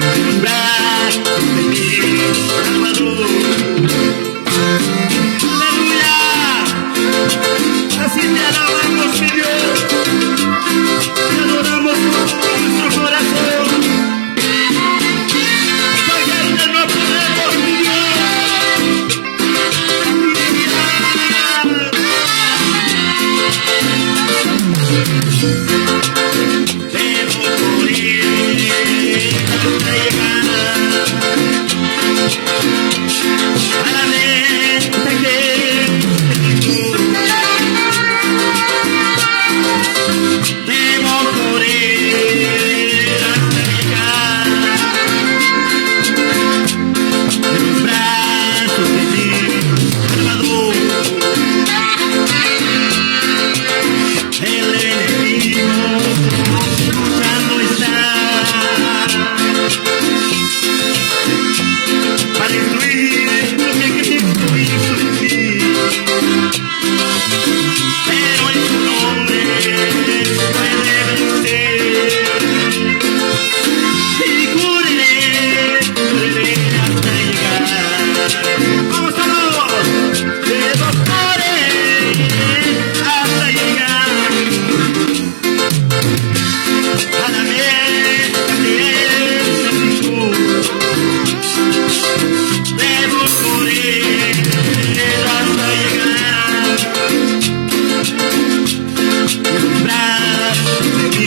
los brazos de mi Salvador. Aleluya, así te alabamos, mi Dios, te adoramos con nuestro corazón. Fallarte no podemos, mi Dios. Debo morir hasta llegar a la meta que Jesús. Debo morir hasta llegar en los brazos de mi Salvador. El enemigo luchando está para destruir lo que Cristo hizo en mí, pero en su nombre puede vencer. Y correré hasta llegar. Vamos todos, debo correr hasta llegar a la meta que Él fijó. Debo correr hasta llegar en los brazos de mi